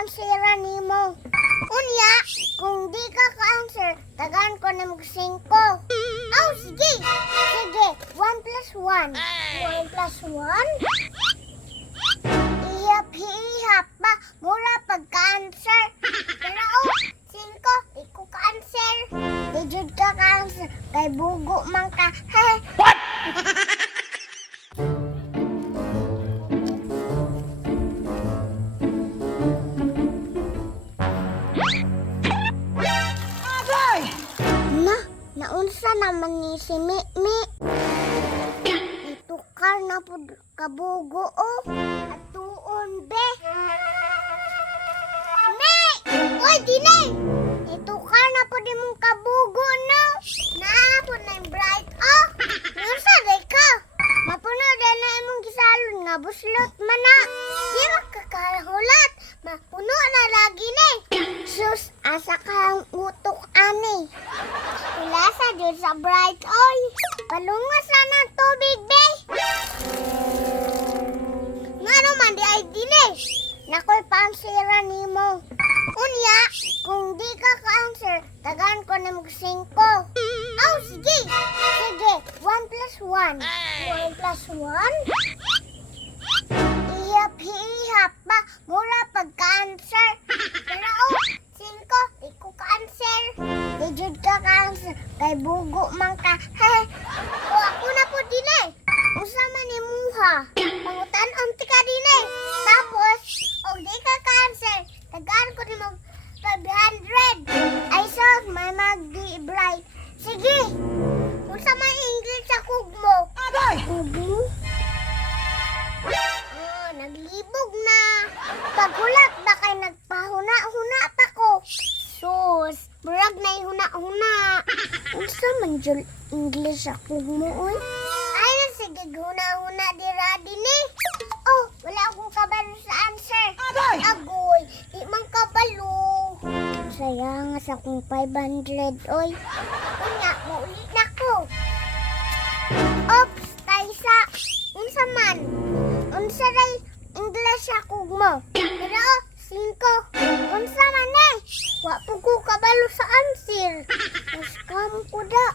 ka-answera nimo. Unya, kung di ka ka-answer, tagaan ko na mag-5. Oh, sige. Sige, 1 plus 1. 1 plus 1? Ihap ba? Mura pagka-answer. Pero 5, di ko ka-answer. Di jud ka ka-answer. Kay bugo man ka. What? Naunsa naman ni si Mimi. Itukar na po kabugo at tuon be. Nay! Uy, dinay! Itukar na po di mong kabugo no. Po na yung bright Naunsa day ka? Mapuno din na imong gisalon nga buslot man na. Di makakahulat. Mapuno na lagi ni. Sus, asa kang utok ani. Ulasa dyan sa bright oil. Palungas na ng tubig, be. Nga naman di ay dine. Nakoy pa-answera nimo. Unya, kung di ka ka-answer, tagaan ko na mag-5. Oh, sige. Sige, 1 plus 1. 1 plus 1? Ihap ba? Mura pagka-answer. Pero 5, di ko ka-answer. Di jud ka ka-answer. Kay bugo man ka. Ako na po din Usa man ni muha. Pangutan-on ti ka din Tapos, di ka ka-answer. Tagaan ko ni mag 500. Ay sos, may mag-di-bright. Sige. Usa man English sa kugmo. Kugmo? Naglibog na. Pagulat ba kay nagpahuna-huna pa ko? Sus, burag na huna-huna. Unsa man jud English sa kugmo oy? Ay na sige huna-huna dira dinhi. Wala akong kabalo sa answer. Agoy, di man kabalo. Sayang sa akong 500 oy. Unya, maulit na ko. Oops, Taisa. Unsa man? Unsa day English sa kugmo? Pero 5. Unsa man wa po ko kabalo sa answer. Mas kam ko da.